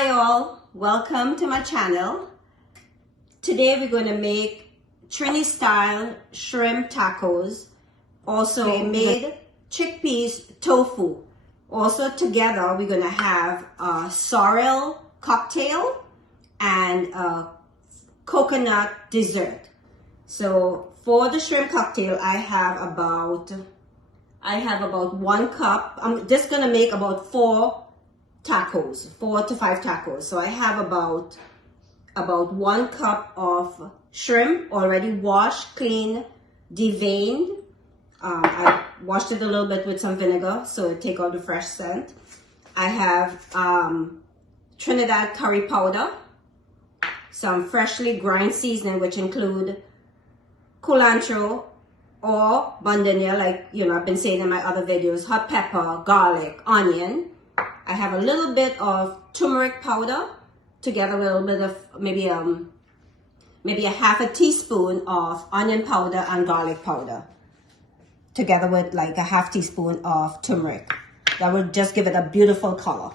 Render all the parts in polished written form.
Hi all, welcome to my channel. Today we're going to make Trini style shrimp tacos. Also made chickpeas tofu. Also together we're going to have a sorrel cocktail and a coconut dessert. So for the shrimp cocktail I have about 1 cup. I'm just going to make about 4 to 5 tacos. So I have about 1 cup of shrimp already washed, clean, deveined. I washed it a little bit with some vinegar so it take out the fresh scent. I have Trinidad curry powder, some freshly ground seasoning which include culantro or bandania, like I've been saying in my other videos, hot pepper, garlic, onion. I have a little bit of turmeric powder together with a little bit of maybe a half a teaspoon of onion powder and garlic powder together with like a half teaspoon of turmeric. That will just give it a beautiful color.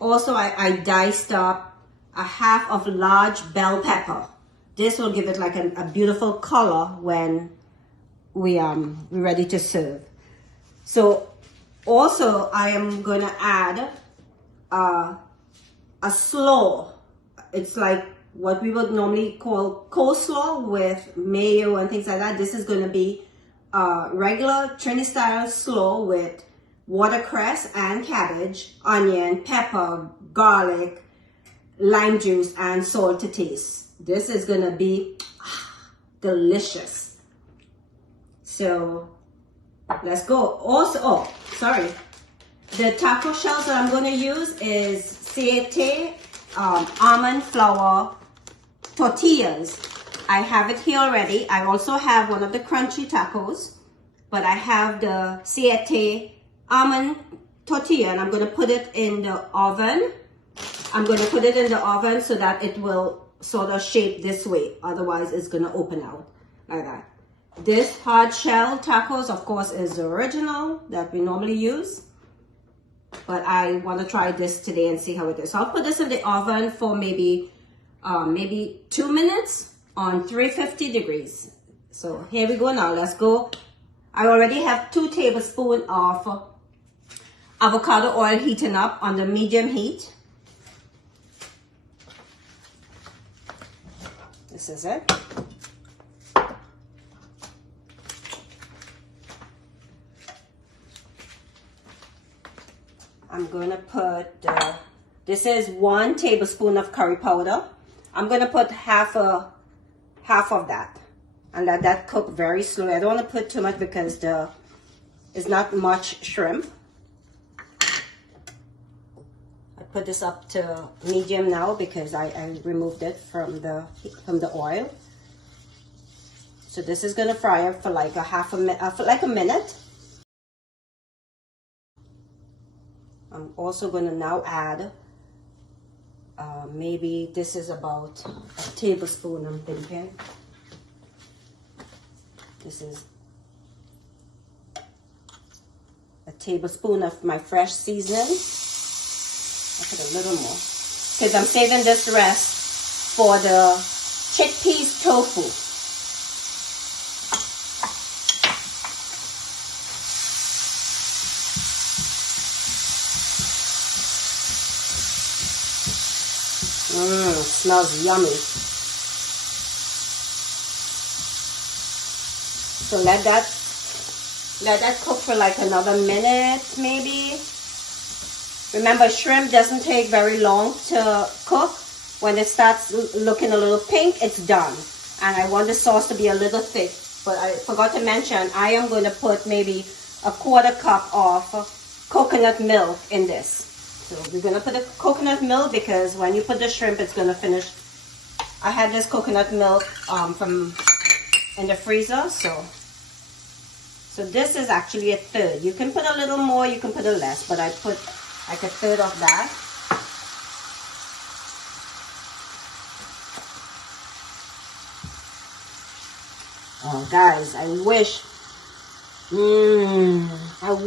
Also, I diced up a half of large bell pepper. This will give it like a beautiful color when we're ready to serve. So also, I am going to add a slaw. It's like what we would normally call coleslaw with mayo and things like that. This is going to be a regular Trini style slaw with watercress and cabbage, onion, pepper, garlic, lime juice, and salt to taste. This is going to be delicious. So let's go. Also, the taco shells that I'm going to use is siete almond flour tortillas. I have it here already. I also have one of the crunchy tacos, but I have the siete almond tortilla, and I'm going to put it in the oven. I'm going to put it in the oven so that it will sort of shape this way. Otherwise, it's going to open out like that. This hard shell tacos, of course, is the original that we normally use. But I want to try this today and see how it is. So I'll put this in the oven for maybe 2 minutes on 350 degrees. So here we go now. Let's go. I already have 2 tablespoons of avocado oil heating up on the medium heat. This is it. I'm going to put, this is 1 tablespoon of curry powder. I'm going to put half of that and let that cook very slowly. I don't want to put too much because it's not much shrimp. I put this up to medium now because I removed it from the oil. So this is going to fry up for like a minute. I'm also going to now add, maybe this is about a tablespoon, I'm thinking. This is a tablespoon of my fresh seasoning. I'll put a little more because I'm saving this rest for the chickpeas tofu. It smells yummy. So let that cook for like another minute maybe. Remember, shrimp doesn't take very long to cook. When it starts looking a little pink, it's done. And I want the sauce to be a little thick. But I forgot to mention, I am going to put maybe a 1/4 cup of coconut milk in this. So we're going to put the coconut milk because when you put the shrimp, it's going to finish. I had this coconut milk from in the freezer. So this is actually a 1/3. You can put a little more, you can put a less, but I put like a 1/3 of that. Oh, guys, I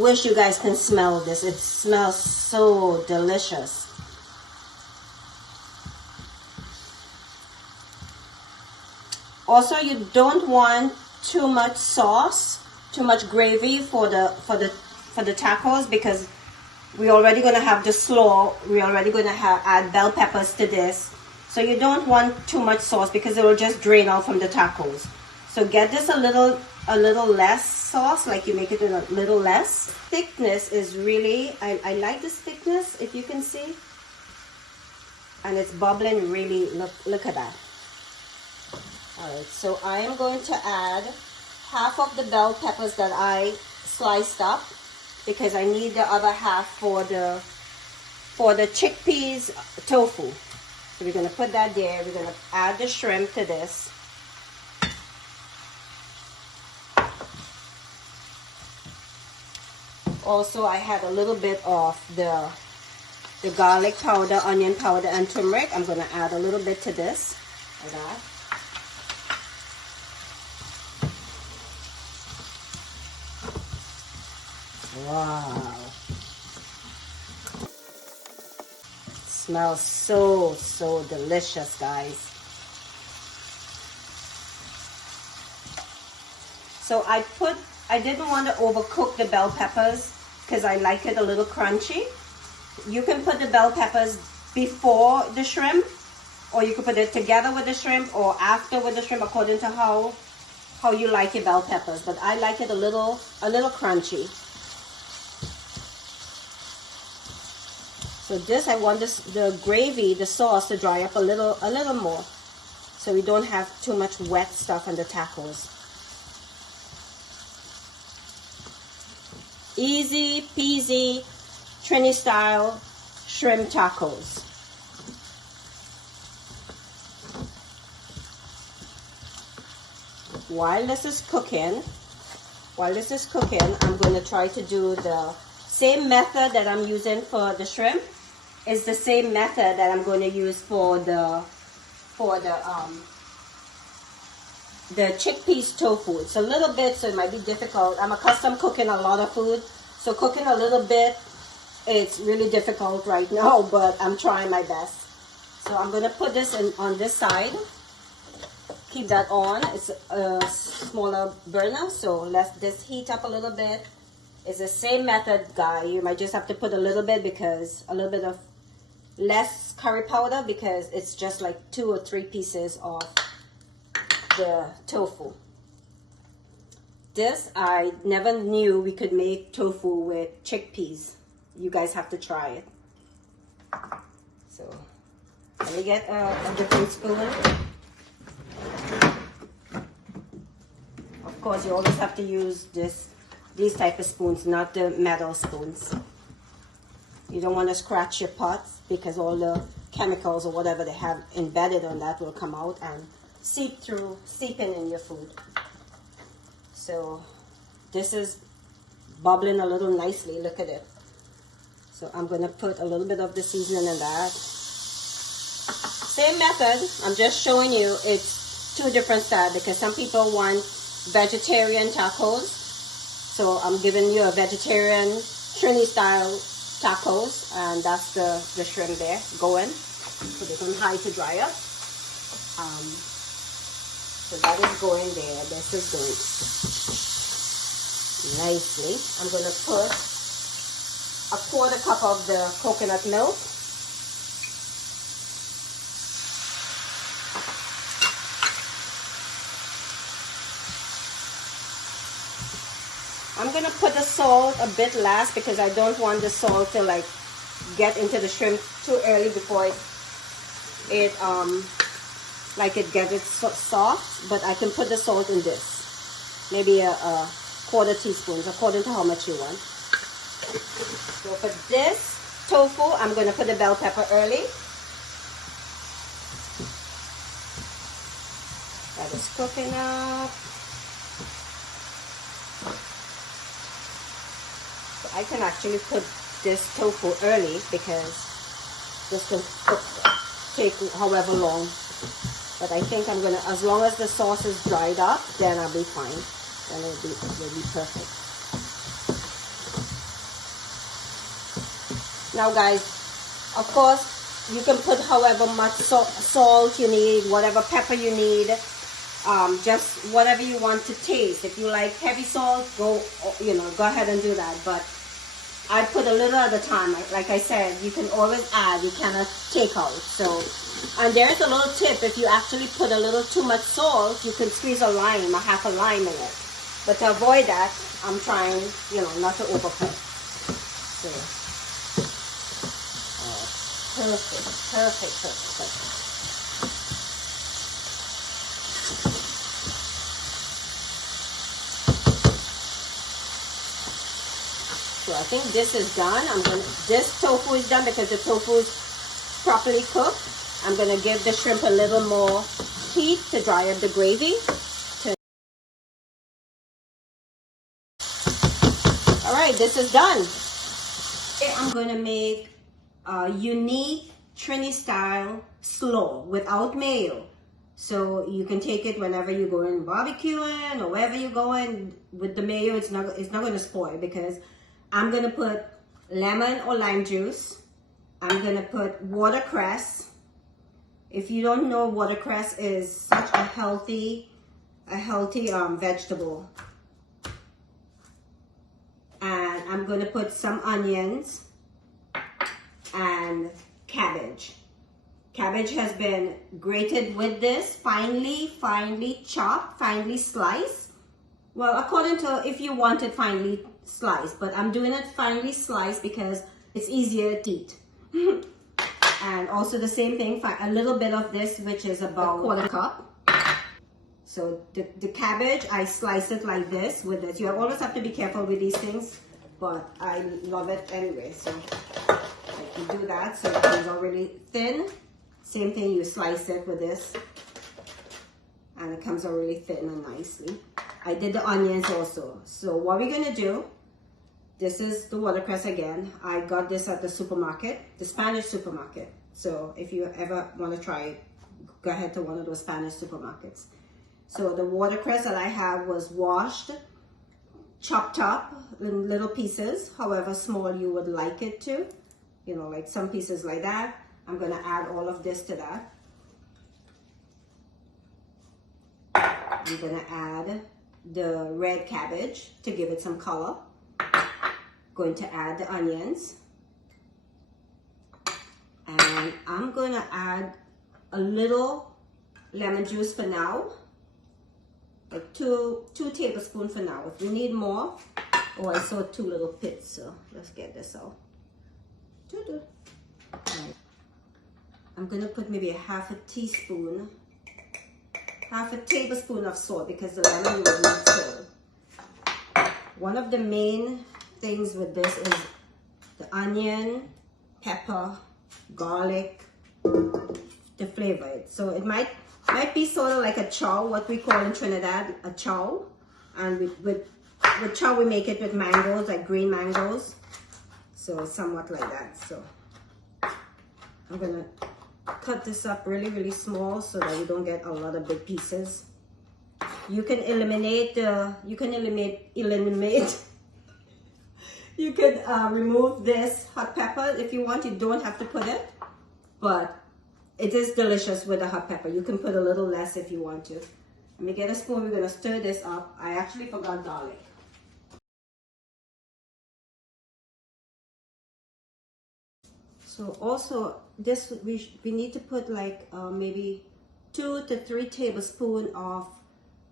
wish you guys can smell this. It smells so delicious. Also, you don't want too much sauce, too much gravy for the tacos, because we're already going to have the slaw. We're already going to add bell peppers to this. So you don't want too much sauce because it will just drain out from the tacos. So get this a little less sauce, like you make it a little less. Thickness is really, I like this thickness, if you can see. And it's bubbling really, look at that. Alright, so I am going to add half of the bell peppers that I sliced up, because I need the other half for the chickpeas tofu. So we're going to put that there. We're going to add the shrimp to this. Also, I had a little bit of the garlic powder, onion powder, and turmeric. I'm going to add a little bit to this, like that. Wow. It smells so delicious, guys. So I didn't want to overcook the bell peppers because I like it a little crunchy. You can put the bell peppers before the shrimp, or you can put it together with the shrimp or after with the shrimp, according to how you like your bell peppers. But I like it a little crunchy. So this, I want the gravy, the sauce, to dry up a little more, so we don't have too much wet stuff on the tacos. Easy peasy Trini style shrimp tacos. While this is cooking, I'm going to try to do the same method that I'm using for the shrimp. Is the same method that I'm going to use for the chickpeas tofu. It's a little bit, so it might be difficult. I'm accustomed cooking a lot of food, so cooking a little bit, it's really difficult right now, but I'm trying my best. So I'm going to put this on this side. Keep that on. It's a smaller burner, so let this heat up a little bit. It's the same method, guys. You might just have to put a little bit, because a little bit of less curry powder, because it's just like 2 or 3 pieces of the tofu. This, I never knew we could make tofu with chickpeas. You guys have to try it. So let me get a different spoon. Of course, you always have to use these type of spoons, not the metal spoons. You don't want to scratch your pots, because all the chemicals or whatever they have embedded on that will come out and seep in your food. So this is bubbling a little nicely. Look at it. So I'm going to put a little bit of the seasoning in that. Same method. I'm just showing you it's 2 different styles, because some people want vegetarian tacos. So I'm giving you a vegetarian Trini style tacos, and that's the shrimp there going. Put it on high to dry up. So that is going there. This is going nicely. I'm going to put a 1/4 cup of the coconut milk. I'm going to put the salt a bit last, because I don't want the salt to like get into the shrimp too early before it gets soft. But I can put the salt in this, maybe a 1/4 teaspoon, according to how much you want. So for this tofu, I'm going to put the bell pepper early. That is cooking up. I can actually put this tofu early, because this can take however long. But I think I'm gonna, as long as the sauce is dried up, then I'll be fine. Then it'll be perfect. Now, guys, of course, you can put however much salt you need, whatever pepper you need. just whatever you want to taste. If you like heavy salt, go ahead and do that. But I put a little at a time. Like I said, you can always add, you cannot take out. So, and there's a little tip. If you actually put a little too much salt, you can squeeze a lime, a half a lime in it. But to avoid that, I'm trying, not to overcook. So, perfect. So I think this is done. This tofu is done because the tofu is properly cooked. I'm gonna give the shrimp a little more heat to dry up the gravy. All right, this is done. I'm gonna make a unique Trini style slaw without mayo. So you can take it whenever you're going barbecuing or wherever you're going. With the mayo, it's not gonna spoil because I'm gonna put lemon or lime juice. I'm gonna put watercress. If you don't know, watercress is such a healthy vegetable. And I'm gonna put some onions and cabbage. Cabbage has been grated with this, finely chopped, finely sliced. Well, according to if you want it finely sliced, but I'm doing it finely sliced because it's easier to eat. And also the same thing, a little bit of this, which is about a quarter cup. So the cabbage, I slice it like this with this. You always have to be careful with these things, but I love it anyway. So you do that so it comes out really thin. Same thing, you slice it with this and it comes out really thin and nicely. I did the onions also. So what we're gonna do, this is the watercress again. I got this at the supermarket, the Spanish supermarket. So if you ever want to try it, go ahead to one of those Spanish supermarkets. So the watercress that I have was washed, chopped up in little pieces, however small you would like it to. Like some pieces like that. I'm gonna add all of this to that. I'm gonna add the red cabbage to give it some color. Going to add the onions. And I'm gonna add a little lemon juice for now. Like two tablespoons for now. If we need more, oh, I saw 2 little pits, so let's get this out. I'm gonna put maybe a half a tablespoon of salt because the lemon will need salt. One of the main things with this is the onion, pepper, garlic to flavor it. So it might be sort of like a chow, what we call in Trinidad a chow. And with chow we make it with mangoes, like green mangoes. So somewhat like that. So I'm gonna cut this up really small so that you don't get a lot of big pieces. You can eliminate you can remove this hot pepper if you want. You don't have to put it, but it is delicious with the hot pepper. You can put a little less if you want to. Let me get a spoon. We're gonna stir this up. I actually forgot garlic. So also this, we need to put like maybe 2 to 3 tablespoons of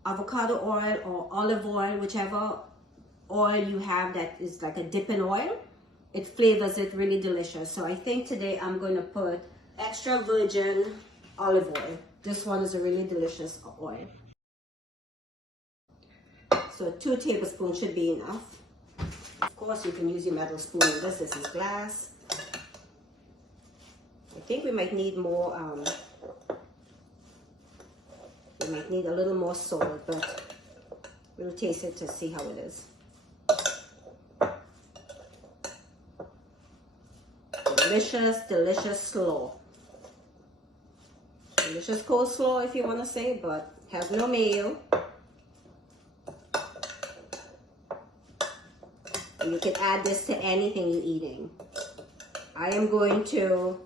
avocado oil or olive oil, whichever oil you have that is like a dipping oil. It flavors it really delicious. So I think today I'm going to put extra virgin olive oil. This one is a really delicious oil. So 2 tablespoons should be enough. Of course, you can use your metal spoon. This is glass. I think we might need more, we might need a little more salt, but we'll taste it to see how it is. Delicious slaw. Delicious coleslaw if you want to say, but has no mayo. And you can add this to anything you're eating. I am going to,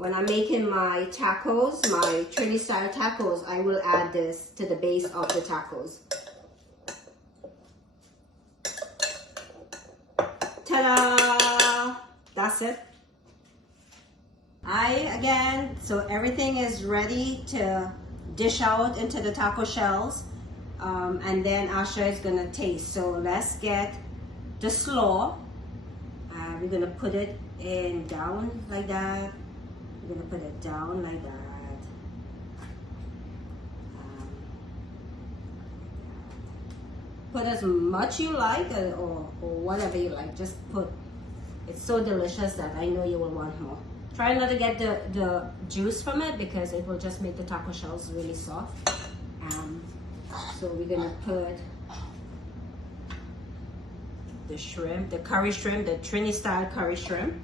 when I'm making my tacos, my Trini style tacos, I will add this to the base of the tacos. Ta-da! That's it. So everything is ready to dish out into the taco shells. And then Asha is gonna taste. So let's get the slaw. We're gonna put it in down like that. We're gonna put it down like that. Put as much you like or whatever you like. Just put. It's so delicious that I know you will want more. Try not to get the juice from it because it will just make the taco shells really soft. So we're gonna put the shrimp, the curry shrimp, the Trini style curry shrimp.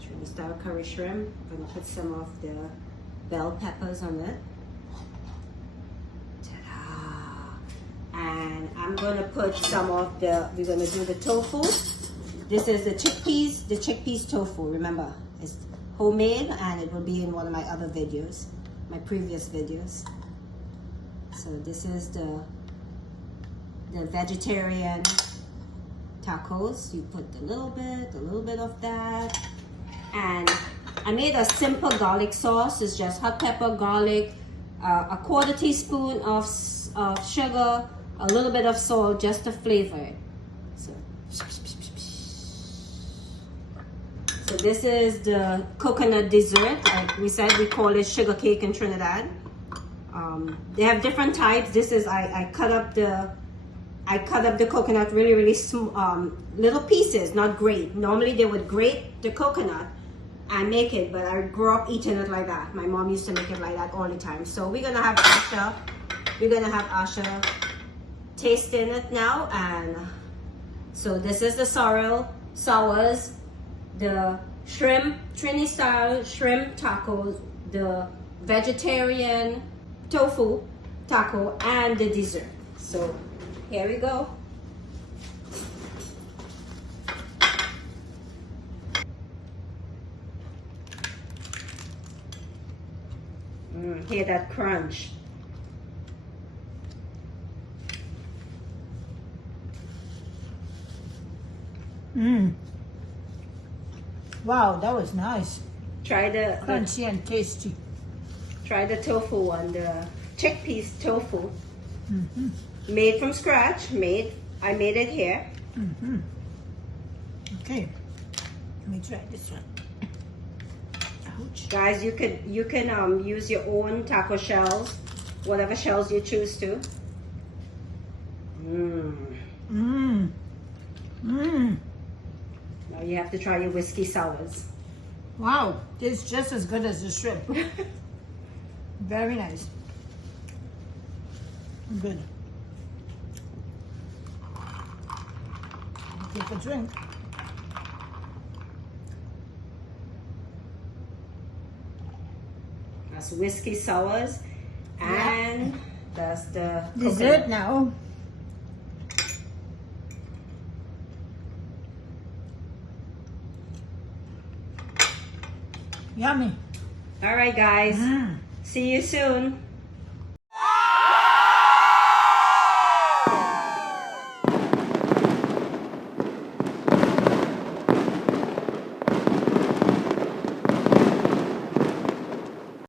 Trini style curry shrimp. I'm gonna put some of the bell peppers on it. Ta-da! And I'm gonna put some of we're gonna do the tofu. This is the chickpeas tofu. Remember, it's homemade and it will be in one of my other videos, my previous videos. So this is the vegetarian tacos. You put a little bit of that. And I made a simple garlic sauce. It's just hot pepper, garlic, a 1/4 teaspoon of sugar, a little bit of salt just to flavor it. So this is the coconut dessert. Like we said, we call it sugar cake in Trinidad. They have different types. This is I cut up the coconut really small, little pieces, not grate. Normally they would grate the coconut and make it, but I grew up eating it like that. My mom used to make it like that all the time. So we're gonna have Asha tasting it now. And so this is the sours, the shrimp, Trini style shrimp tacos, the vegetarian tofu taco, and the dessert. So here we go. Hear that crunch. Wow, that was nice. Try the crunchy and tasty. Try the tofu one, the chickpeas tofu. Made from scratch. I made it here. Okay, let me try this one. Ouch. Guys, you can use your own taco shells, whatever shells you choose to. Now you have to try your whiskey sours. Wow, it's just as good as the shrimp. Very nice. Good. Take a drink. That's whiskey sours, and that's the dessert coconut. now. Yummy. All right, guys. See you soon.